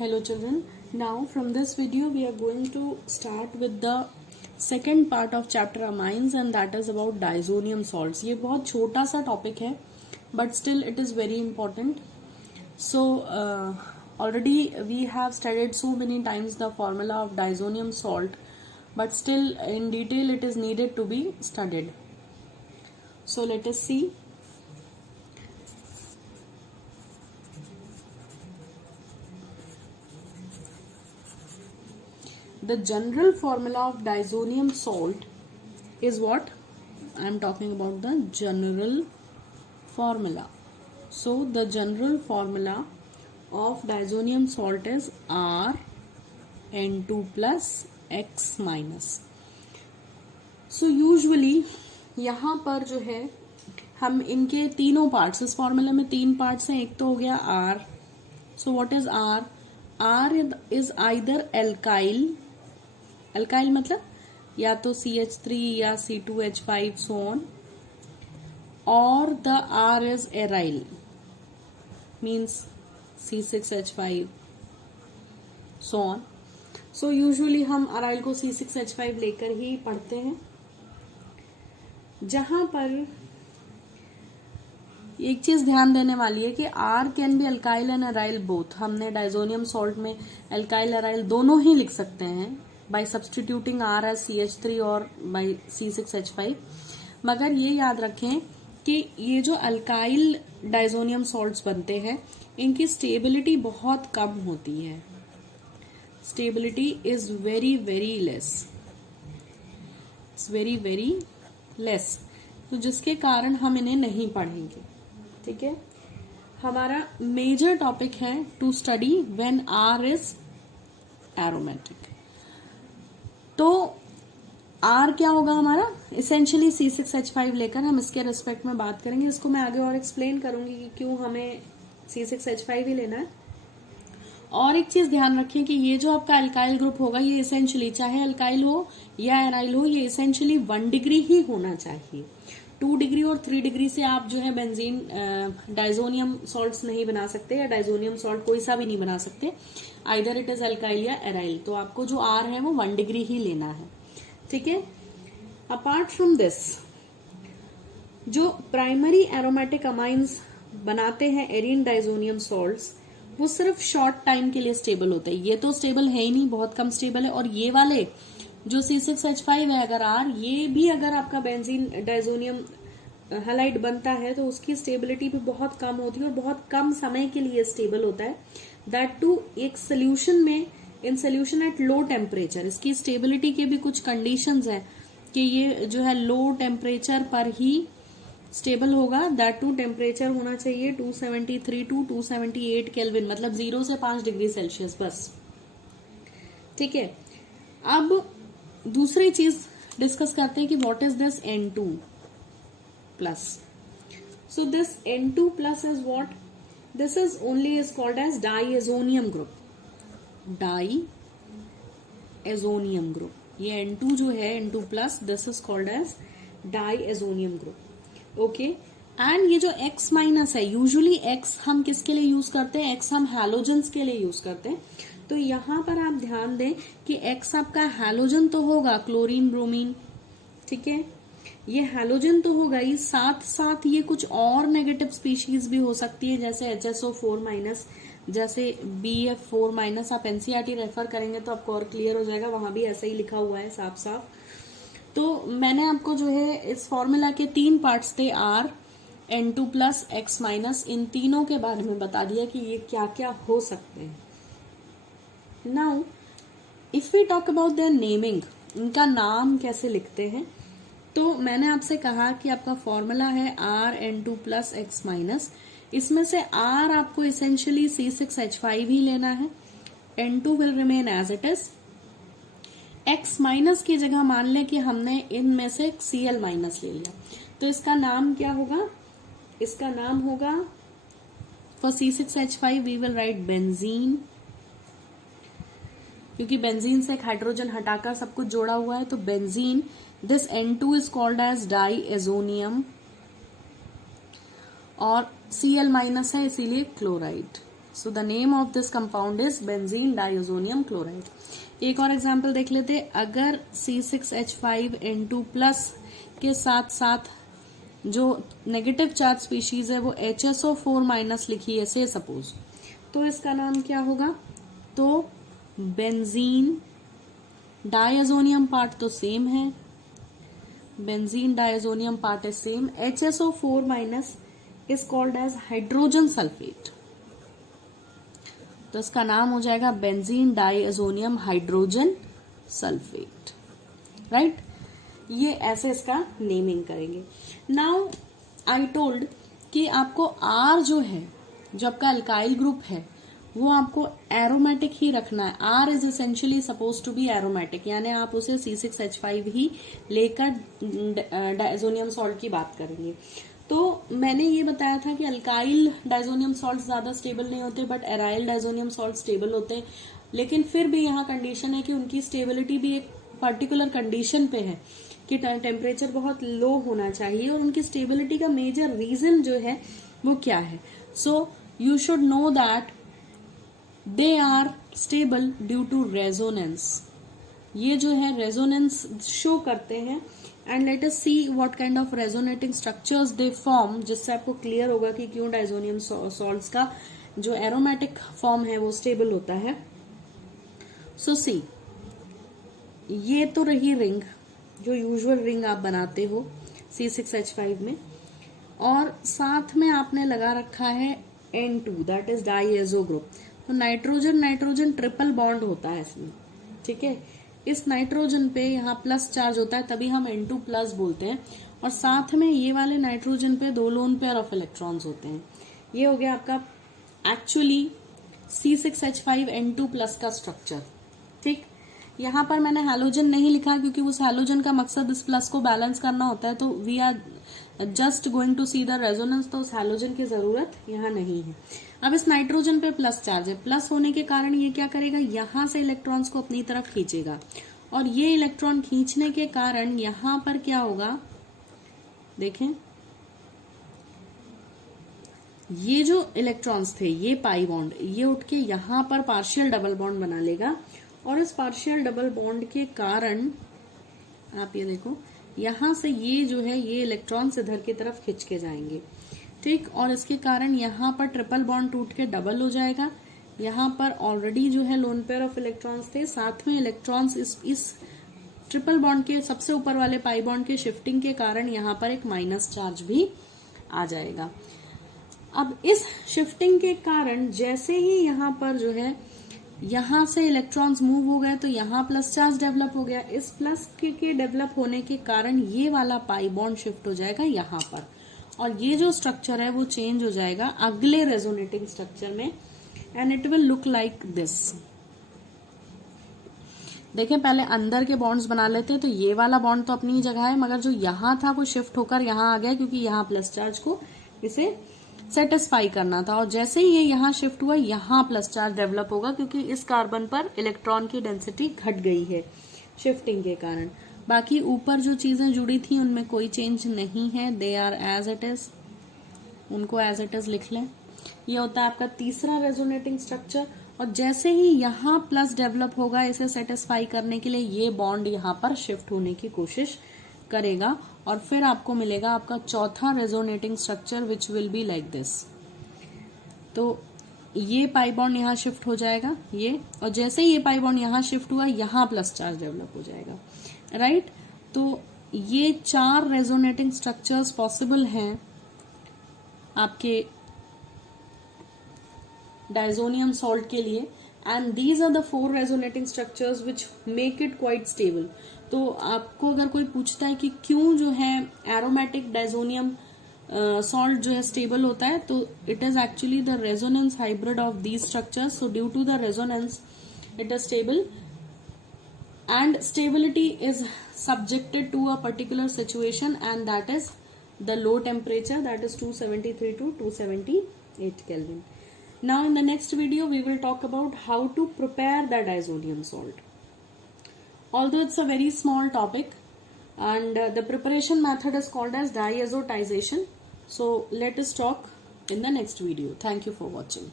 Hello children, now from this video we are going to start with the second part of chapter amines and that is about diazonium salts. ये बहुत छोटा सा topic है but still it is very important. So already we have studied so many times the formula of diazonium salt but still in detail it is needed to be studied. So let us see. The general formula of diazonium salt is what? I am talking about the general formula. So the general formula of diazonium salt is Rn2 plus X minus. So usually यहाँ पर जो है हम इनके तीनों parts, इस formula में तीन पार्ट्स हैं. एक तो हो गया R. So what is R? R is either alkyl. Alkyl मतलब या तो CH3 या C2H5 so on, और the R is aryl means C6H5 so on. So usually हम aryl को C6H5 लेकर ही पढ़ते हैं. जहां पर एक चीज ध्यान देने वाली है कि R can be alkyl and aryl both. हमने डायजोनियम सॉल्ट में अल्काइल अराइल दोनों ही लिख सकते हैं by substituting R as CH3 और by C6H5. मगर ये याद रखें कि ये जो अल्काइल डायजोनियम सॉल्ट्स बनते हैं इनकी स्टेबिलिटी बहुत कम होती है. Stability is very very less. It's very very less. तो जिसके कारण हम इन्हें नहीं पढ़ेंगे. ठीक है. हमारा मेजर टॉपिक है to study when R is aromatic. तो R क्या होगा हमारा? इसेंशियली C6H5 लेकर हम इसके रिस्पेक्ट में बात करेंगे. इसको मैं आगे और एक्सप्लेन करूंगी कि क्यों हमें C6H5 ही लेना है. और एक चीज ध्यान रखिए कि ये जो आपका अल्काइल ग्रुप होगा ये इसेंशियली चाहे अल्काइल हो या एराइल हो ये इसेंशियली 1 डिग्री ही होना चाहिए. 2 डिग्री और 3 डिग्री से आप जो है बेंजीन डायजोनियम सॉल्ट्स नहीं बना सकते या डायजोनियम सॉल्ट कोई सा भी नहीं बना सकते. आइदर इट इज अल्काइल या एराइल. तो आपको जो R है वो 1 डिग्री ही लेना है. ठीक है. अपार्ट फ्रॉम दिस जो प्राइमरी एरोमेटिक अमाइंस बनाते हैं एरीन डायजोनियम सॉल्ट्स वो सिर्फ शॉर्ट टाइम के लिए स्टेबल होते हैं. ये तो स्टेबल है ही नहीं, बहुत कम स्टेबल है. और ये वाले जो C6H5 है अगर R ये भी अगर आपका बेंजीन डायजोनियम हैलाइड बनता है तो उसकी स्टेबिलिटी भी बहुत कम होती है और बहुत कम समय के लिए स्टेबल होता है. दैट टू एक सोल्यूशन में, in solution at low temperature. इसकी स्टेबिलिटी के भी कुछ कंडीशंस हैं कि ये जो है लो टेम्परेचर पर ही स्टेबल होगा. दैट टू टेम्परेचर होना चाहिए 273 टू 278 केल्विन, मतलब 0 से 5 डिग्री सेल्सियस बस. ठीक है. अब दूसरी चीज डिस्कस करते हैं कि what is this N2 plus. So this N2 plus is what? This is only is called as diazonium group. Diazonium group. ये N2 जो है N2 plus this is called as diazonium group. Okay. And ये जो X minus है usually X हम किसके लिए use करते हैं? X हम हैलोजेंस के लिए यूज करते हैं. तो यहां पर आप ध्यान दें कि X आपका हैलोजन तो होगा, क्लोरीन ब्रोमीन. ठीक है. ये हैलोजन तो होगा ही, साथ साथ ये कुछ और नेगेटिव स्पीशीज भी हो सकती है जैसे HSO4 माइनस, जैसे BF4 माइनस. आप NCERT रेफर करेंगे तो आपको और क्लियर हो जाएगा, वहां भी ऐसा ही लिखा हुआ है साफ साफ. तो मैंने आपको जो है इस फॉर्मूला के 3 पार्ट्स थे R, N2 plus X minus. इन तीनों के बारे में बता दिया कि ये क्या क्या हो सकते हैं. Now if we talk about their naming, इनका नाम कैसे लिखते हैं, तो मैंने आपसे कहा कि आपका फॉर्मूला है Rn2 प्लस X माइनस. इसमें से R आपको इसेंशियली C6H5 ही लेना है. N2 will remain as it is. X minus की जगह मान लें कि हमने इनमें से Cl माइनस ले लिया तो इसका नाम क्या होगा? इसका नाम होगा for C6H5 we will write benzene, क्योंकि बेंजीन से एक हाइड्रोजन हटाकर सब कुछ जोड़ा हुआ है. तो benzene. This N2 is called as diazonium और Cl माइनस है इसीलिए chloride. So the name of this compound is benzene diazonium chloride. एक और एग्जांपल देख लेते हैं। अगर C6H5N2+ के साथ साथ जो नेगेटिव चार्ज स्पीशीज है वो HSO4- लिखी है से सपोज, तो इसका नाम क्या होगा? तो बेंजीन डाइअजोनियम पार्ट तो सेम है, benzene diazonium part is same, HSO4- is called as hydrogen sulphate, तो इसका नाम हो जाएगा benzene diazonium hydrogen sulphate, right. ये ऐसे इसका नेमिंग करेंगे। नाउ आई टोल्ड कि आपको R जो है, जो आपका अल्काइल ग्रुप है, वो आपको एरोमेटिक ही रखना है। R is essentially suppose to be aromatic, यानी आप उसे C6H5 ही लेकर डाइअजोनियम सॉल्ट की बात करेंगे। तो मैंने ये बताया था कि अल्काइल डाइअजोनियम सॉल्ट ज्यादा स्टेबल नहीं होते, बट एराइल डाइअजोनियम सॉल्ट स्टेबल होते हैं। लेकिन फिर भी यहाँ कंडीशन है कि उनकी स्टेबिलिटी भी एक पर्टिकुलर कंडीशन पे है कि टेम्परेचर बहुत लो होना चाहिए, और उनकी स्टेबिलिटी का मेजर रीजन जो है वो क्या है? So you should know that they are stable due to resonance. ये जो है रेजोनेंस शो करते हैं, and let us see what kind of resonating structures they form, जिससे आपको क्लियर होगा कि क्यों डाइअजोनियम सॉल्ट्स का जो एरोमेटिक फॉर्म है वो स्टेबल होता है। सो सी, ये तो रही रिंग, जो यूजुअल रिंग आप बनाते हो C6H5 में, और साथ में आपने लगा रखा है N2, दैट इज डाइएजो ग्रुप। तो नाइट्रोजन नाइट्रोजन ट्रिपल बॉन्ड होता है इसमें, ठीक है। इस नाइट्रोजन पे यहाँ प्लस चार्ज होता है, तभी हम N2+ बोलते हैं, और साथ में ये वाले नाइट्रोजन पे 2 लोन पेयर ऑफ इलेक्ट्रॉन्स होते हैं। ये हो गया आपका एक्चुअली C6H5N2+ का स्ट्रक्चर, ठीक। यहाँ पर मैंने हैलोजन नहीं लिखा क्योंकि उस हैलोजन का मकसद इस प्लस को बैलेंस करना होता है, तो we are just going to see the resonance, तो उस हैलोजन की जरूरत यहाँ नहीं है। अब इस नाइट्रोजन पे प्लस चार्ज है, प्लस होने के कारण ये क्या करेगा? यहाँ से इलेक्ट्रॉन्स को अपनी तरफ खींचेगा, और ये इलेक्ट्रॉन खींचने के कारण यहाँ पर क्या होगा? देखें, ये जो इलेक्ट्रॉन्स थे, ये पाई बॉन्ड, ये उठ के यहाँ पर पार्शियल डबल बॉन्ड बना लेगा, और इस पार्शियल डबल बॉन्ड के कारण आप ये देखो, यहां से ये जो है ये इलेक्ट्रॉन्स इधर की तरफ खिंच के जाएंगे, ठीक। और इसके कारण यहाँ पर ट्रिपल बॉन्ड टूट के डबल हो जाएगा। यहाँ पर ऑलरेडी जो है लोन पेयर ऑफ इलेक्ट्रॉन्स थे, साथ में इलेक्ट्रॉन्स इस ट्रिपल बॉन्ड के सबसे ऊपर वाले पाई बॉन्ड के शिफ्टिंग के कारण यहाँ पर एक माइनस चार्ज भी आ जाएगा। अब इस शिफ्टिंग के कारण जैसे ही यहाँ पर जो है यहां से इलेक्ट्रॉन्स मूव हो गए, तो यहाँ प्लस चार्ज डेवलप हो गया। इस प्लस के डेवलप होने के कारण ये वाला पाई बॉन्ड शिफ्ट हो जाएगा यहाँ पर, और ये जो स्ट्रक्चर है वो चेंज हो जाएगा अगले रेजोनेटिंग स्ट्रक्चर में, and it will look like this. देखें, पहले अंदर के बॉन्ड्स बना लेते हैं, तो ये वाला बॉन्ड तो अपनी जगह है, मगर जो यहाँ था वो शिफ्ट होकर यहाँ आ गया, क्योंकि यहाँ प्लस चार्ज को इसे सेटिस्फाई करना था, और जैसे ही ये यहाँ शिफ्ट हुआ, यहाँ प्लस चार्ज डेवलप होगा, क्योंकि इस कार्बन पर इलेक्ट्रॉन की डेंसिटी घट गई है शिफ्टिंग के कारण। बाकी ऊपर जो चीजें जुड़ी थी उनमें कोई चेंज नहीं है, they are as it is, उनको एज इट इज लिख लें। ये होता है आपका तीसरा रेजोनेटिंग स्ट्रक्चर, और जैसे ही यहाँ प्लस डेवलप होगा इसे सेटिस्फाई करने के लिए, ये बॉन्ड यहाँ पर शिफ्ट होने की कोशिश करेगा, और फिर आपको मिलेगा आपका चौथा resonating structure which will be like this. तो ये पाई बॉन्ड यहाँ शिफ्ट हो जाएगा ये, और जैसे ही ये पाई बॉन्ड यहाँ शिफ्ट हुआ, यहाँ प्लस चार्ज डेवलप हो जाएगा, राइट। तो ये 4 रेजोनेटिंग स्ट्रक्चर्स पॉसिबल हैं आपके डाइज़ोनियम सॉल्ट के लिए, and these are the 4 resonating structures which make it quite stable. तो आपको अगर कोई पूछता है कि क्यों जो है एरोमेटिक डाइज़ोनियम सॉल्ट जो है स्टेबल होता है, तो it is actually the resonance hybrid of these structures. So due to the resonance it is stable, and stability is subjected to a particular situation, and that is the low temperature, that is 273 to 278 Kelvin. Now in the next video we will talk about how to prepare the diazonium salt. Although it's a very small topic, and the preparation method is called as diazotization. So let us talk in the next video. Thank you for watching.